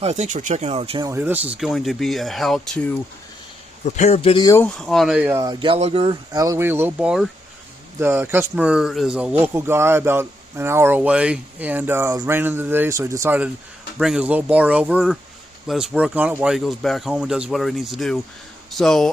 Hi, thanks for checking out our channel here. This is going to be a how-to repair video on a Gallagher Alleyway low bar. The customer is a local guy about an hour away, and it was raining today, so he decided to bring his low bar over, let us work on it while he goes back home and does whatever he needs to do. So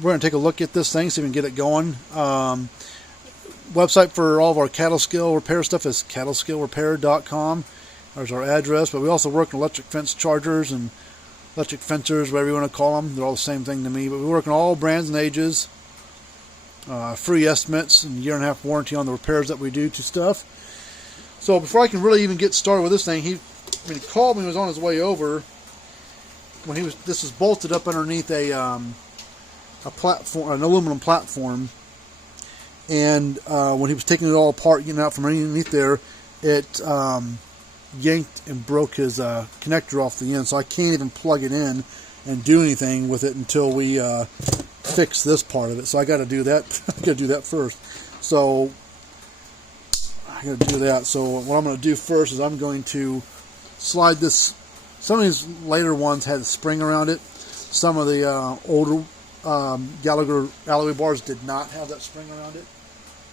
we're going to take a look at this thing, see if we can get it going. Website for all of our cattle scale repair stuff is cattlescalerepair.com. There's our address, but we also work on electric fence chargers and electric fencers, whatever you want to call them. They're all the same thing to me, but we work on all brands and ages. Free estimates and year-and-a-half warranty on the repairs that we do to stuff. So before I can really even get started with this thing, he called me. He was on his way over when this is bolted up underneath a platform, an aluminum platform, and when he was taking it all apart, getting it out from underneath there, it yanked and broke his connector off the end, so I can't even plug it in and do anything with it until we fix this part of it. So I got to do that. I got to do that first. So I got to do that. So what I'm going to do first is I'm going to slide this. Some of these later ones had a spring around it. Some of the older Gallagher Alleyway bars did not have that spring around it.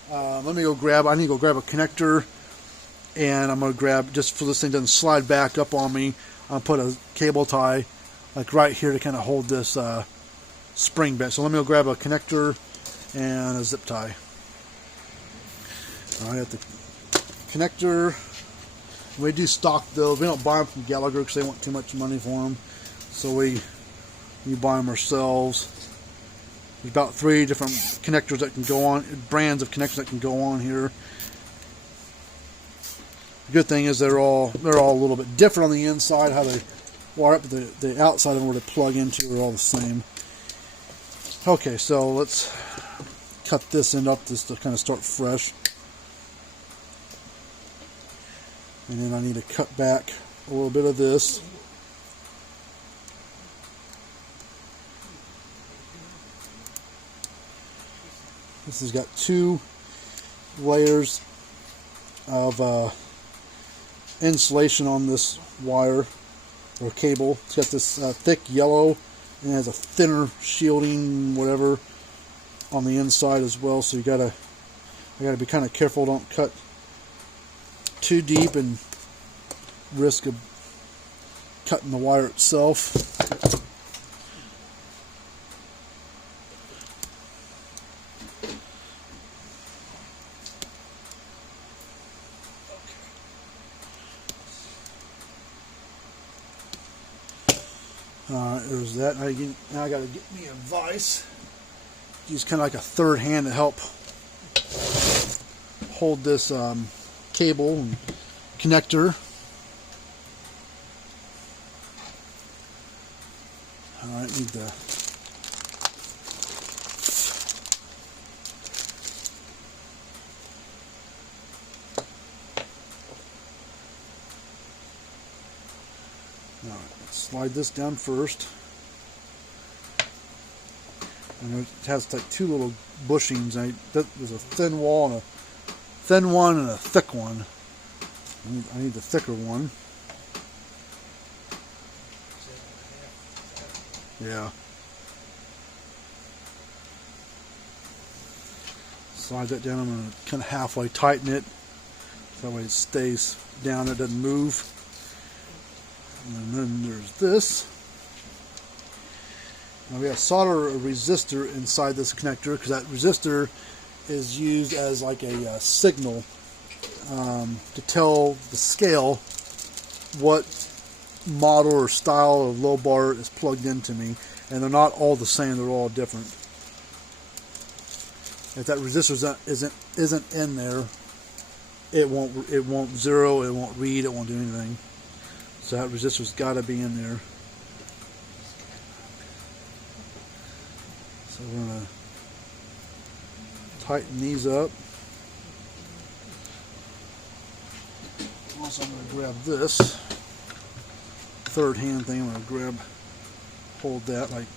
Let me go grab. I need to go grab a connector. And I'm going to grab, just so this thing doesn't slide back up on me, I'll put a cable tie like right here to kind of hold this spring back. So let me go grab a connector and a zip tie. All right, the connector. We do stock those. We don't buy them from Gallagher because they want too much money for them. So we buy them ourselves. There's about 3 different connectors that can go on, brands of connectors that can go on here. The good thing is they're all a little bit different on the inside, how they wire up, but the outside of them where they plug into are all the same. Okay, so let's cut this end up just to kind of start fresh. And then I need to cut back a little bit of this. This has got 2 layers of insulation on this wire or cable. It's got this thick yellow and it has a thinner shielding whatever on the inside as well, so I gotta be kind of careful, don't cut too deep and risk of cutting the wire itself. There's that. Now I got to get me a vise. Use kind of like a third hand to help hold this cable and connector. Alright, need the slide this down first. And it has like 2 little bushings. There's a thin wall and a thin one and a thick one. I need the thicker one. Yeah. Slide that down. I'm going to kind of halfway tighten it. So that way it stays down, it doesn't move. And then there's this. Now we have solder a resistor inside this connector because that resistor is used as like a signal to tell the scale what model or style of low bar is plugged into me, and they're not all the same, they're all different. If that resistor isn't in there, it won't zero, it won't read, it won't do anything. So that resistor's got to be in there. So we're going to tighten these up. Also, I'm going to grab this third hand thing. I'm going to hold that like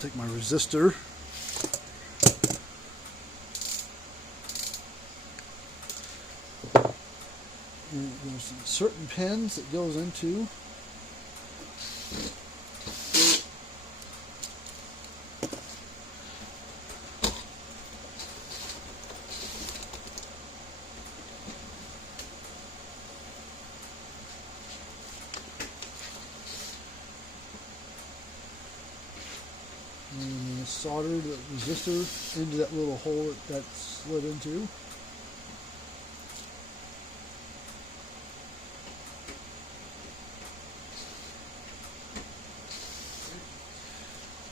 take my resistor, And there's certain pins it goes into. And solder the resistor into that little hole that slid into.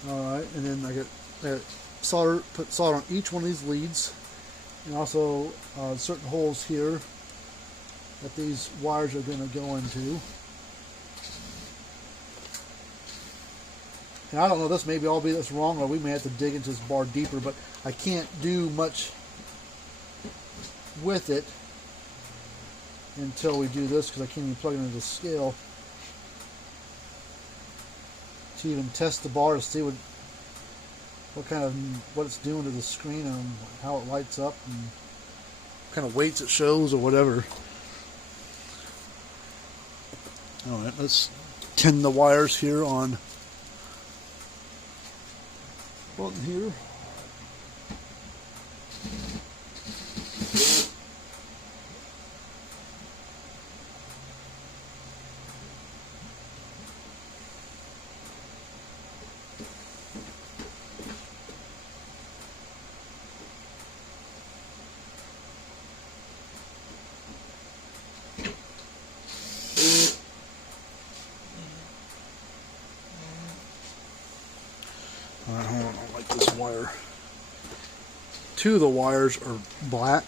Alright, and then I get solder, put solder on each one of these leads, and also certain holes here that these wires are going to go into. And I don't know, this maybe I'll be this wrong, or we may have to dig into this bar deeper, but I can't do much with it until we do this, because I can't even plug it into the scale to even test the bar to see what it's doing to the screen and how it lights up and what kind of weights it shows or whatever. Alright, let's tin the wires here on button here. Alright, hold on, I like this wire. Two of the wires are black.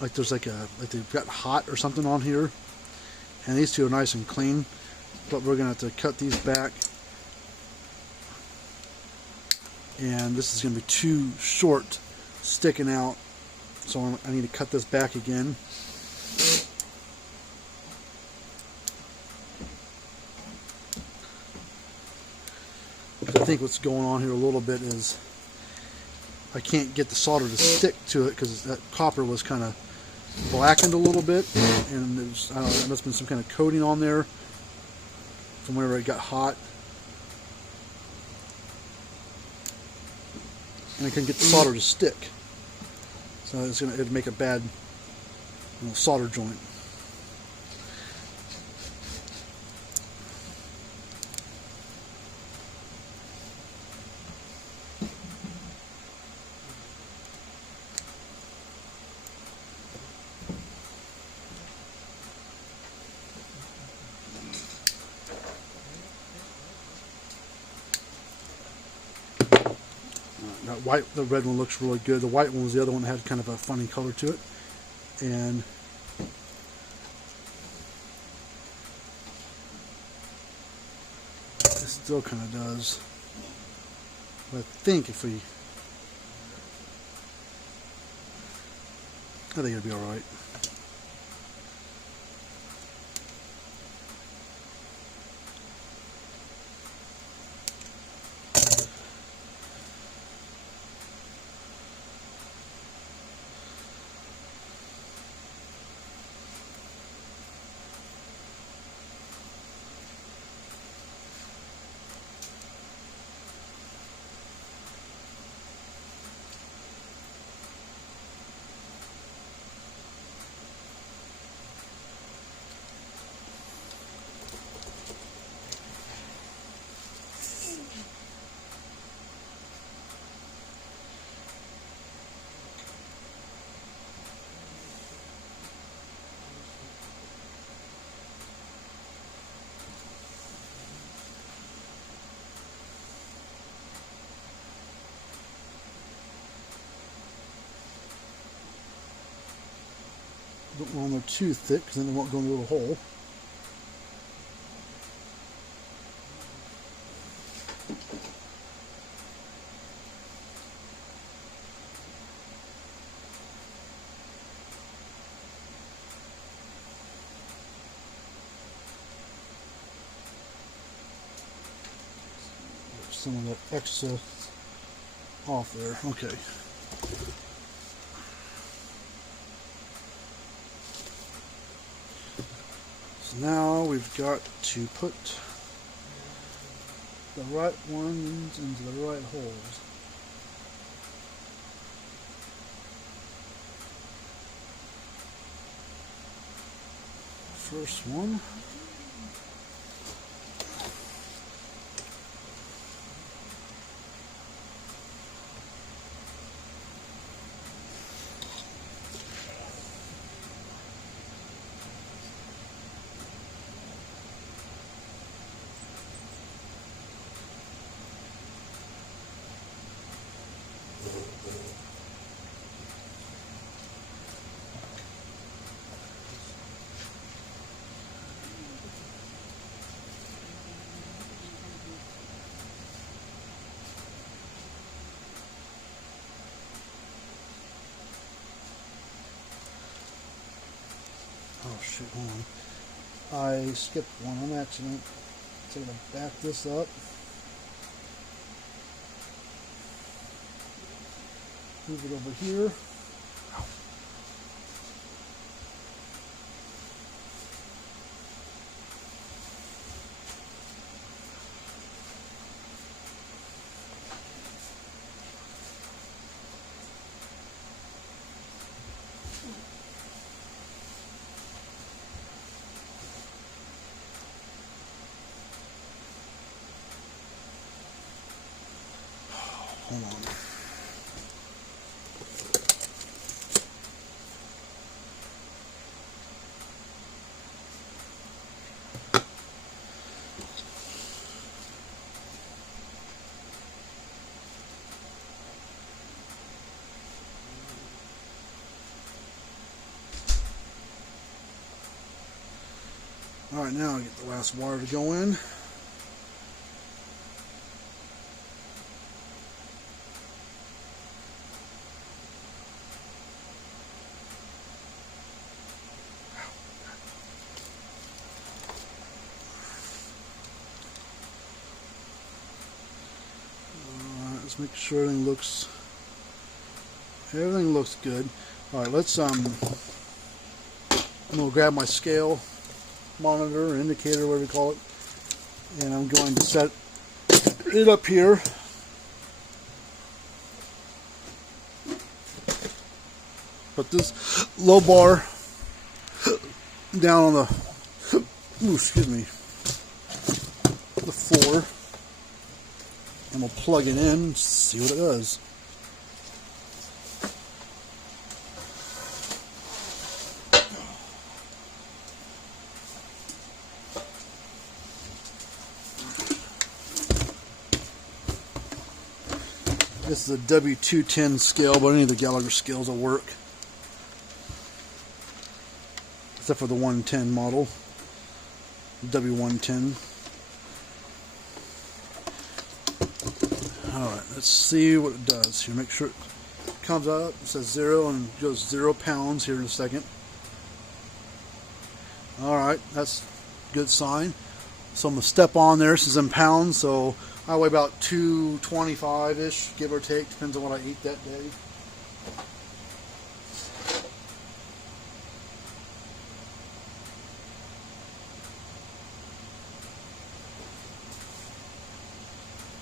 Like there's like they've got hot or something on here. And these two are nice and clean. But we're gonna have to cut these back. And this is gonna be too short sticking out. So I need to cut this back again. I think what's going on here a little bit is I can't get the solder to stick to it because that copper was kind of blackened a little bit, and there's, I don't know, there must have been some kind of coating on there from whenever it got hot, and I couldn't get the solder to stick, so it'd make a bad solder joint. The red one looks really good. The white one was the other one that had kind of a funny color to it, and it still kind of does. But I think I think it'll be all right. Don't want them too thick because then they won't go in the little hole. Some of that excess off there. Okay. So now we've got to put the right ones into the right holes. First one. Oh shoot, hold on. I skipped one on accident. So I'm going to back this up. Move it over here. Hold on. All right, now I get the last wire to go in. Let's make sure everything looks good. All right, let's I'm gonna grab my scale monitor or indicator, whatever you call it, and I'm going to set it up here. Put this low bar down on the the floor, and we'll plug it in and see what it does. This is a W210 scale, but any of the Gallagher scales will work, except for the 110 model, W110. Alright, let's see what it does here. Make sure it comes up, it says 0 and goes 0 pounds here in a second. Alright, that's a good sign. So I'm going to step on there. This is in pounds, so I weigh about 225-ish, give or take, depends on what I eat that day.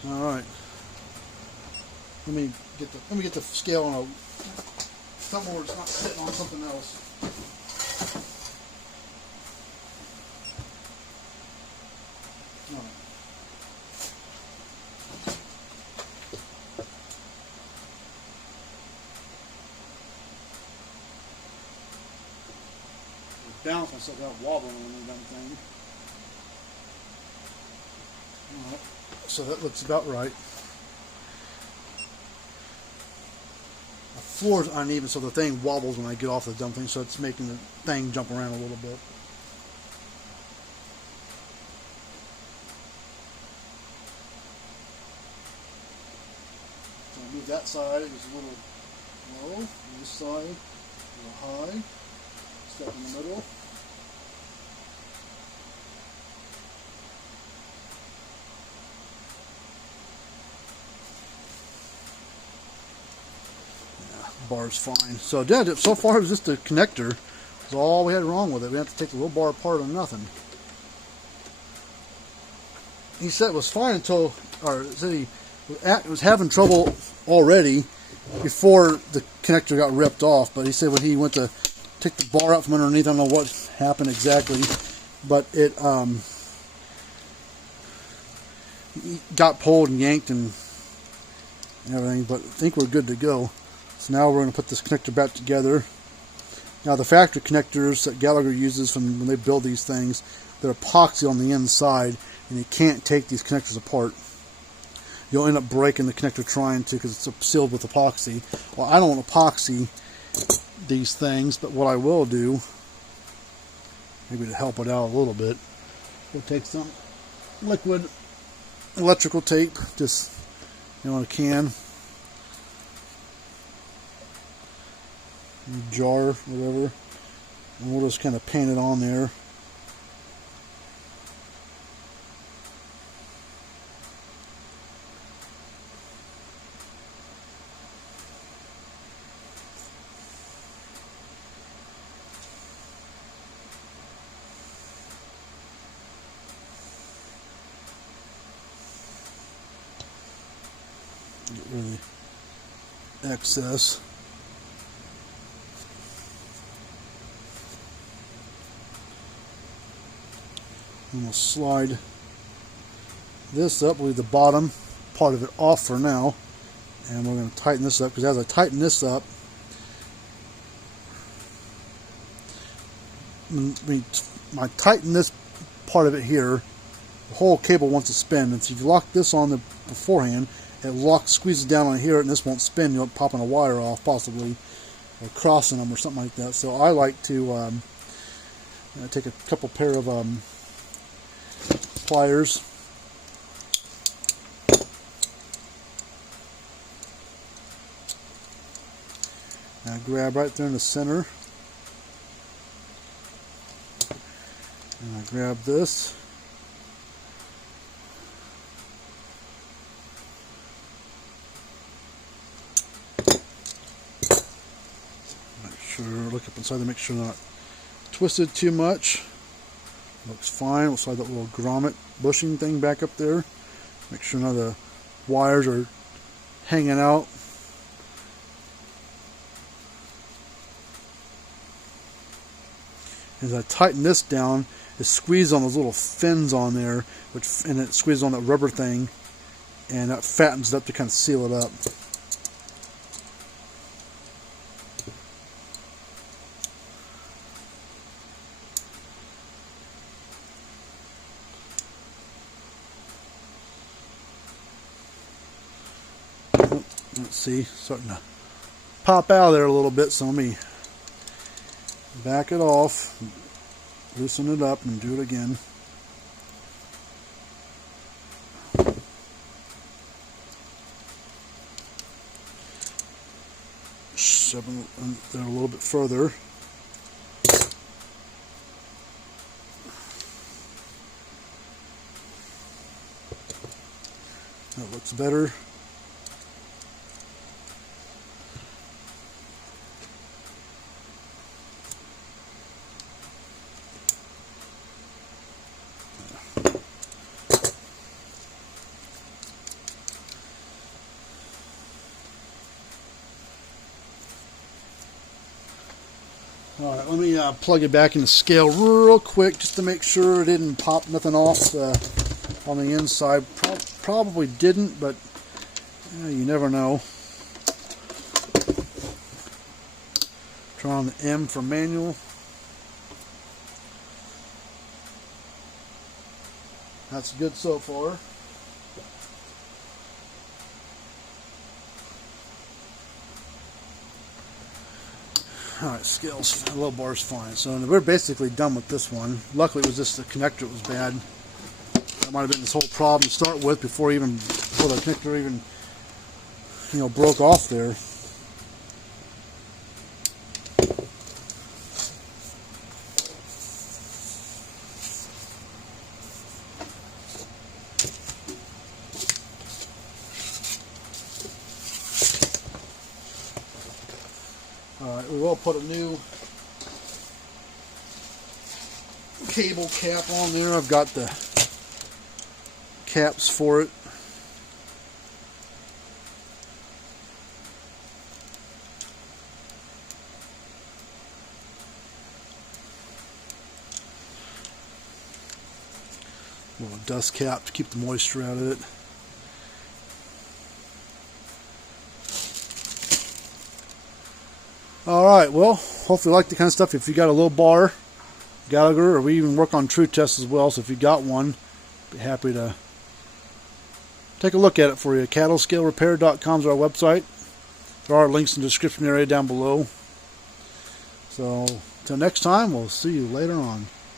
Alright. Let me get the scale on somewhere where it's not sitting on something else. All right. Balance myself without wobbling on the damn thing. All right. So that looks about right. The floor's uneven, so the thing wobbles when I get off the dumb thing, so it's making the thing jump around a little bit. So I move that side, it's a little low. This side, a little high. Step in the middle. Bar's fine. So so far it's just a connector. That's all we had wrong with it. We had to take the little bar apart or nothing. He said it was fine until, or said he was having trouble already before the connector got ripped off. But he said when he went to take the bar out from underneath, I don't know what happened exactly, but it got pulled and yanked and everything. But I think we're good to go. So now we're going to put this connector back together. Now the factory connectors that Gallagher uses when they build these things, they're epoxy on the inside, and you can't take these connectors apart. You'll end up breaking the connector trying to, because it's sealed with epoxy. Well, I don't epoxy these things, but what I will do, maybe to help it out a little bit, we'll take some liquid electrical tape, just in a can, jar, whatever, and we'll just kind of paint it on there. Get rid of the excess. And we'll slide this up, leave the bottom part of it off for now, and we're going to tighten this up, because as I tighten this up, when I tighten this part of it here, the whole cable wants to spin, and so if you lock this on beforehand, it squeezes down on here, and this won't spin. You'll popping a wire off, possibly, or crossing them or something like that. So I like to take a couple pair of pliers, and I grab right there in the center, and I grab this. Look up inside to make sure they're not twisted too much. Looks fine. We'll slide that little grommet bushing thing back up there. Make sure none of the wires are hanging out. As I tighten this down, it squeezes on those little fins on there, and it squeezes on that rubber thing, and that fattens it up to kind of seal it up. Let's see, starting to pop out of there a little bit, so let me back it off, loosen it up, and do it again. Shove it there a little bit further. That looks better. Alright, let me plug it back in the scale real quick just to make sure it didn't pop nothing off on the inside. Probably didn't, but you never know. Turn on the M for manual. That's good so far. Alright, scales, low bar's fine. So we're basically done with this one. Luckily it was just the connector that was bad. That might have been this whole problem to start with before the connector even, broke off there. Alright, we will put a new cable cap on there. I've got the caps for it. A little dust cap to keep the moisture out of it. Alright, well, hopefully you like the kind of stuff. If you got a little bar, Gallagher, or we even work on true tests as well, so if you got one, be happy to take a look at it for you. Cattlescalerepair.com is our website. There are links in the description area down below. So, until next time, we'll see you later on.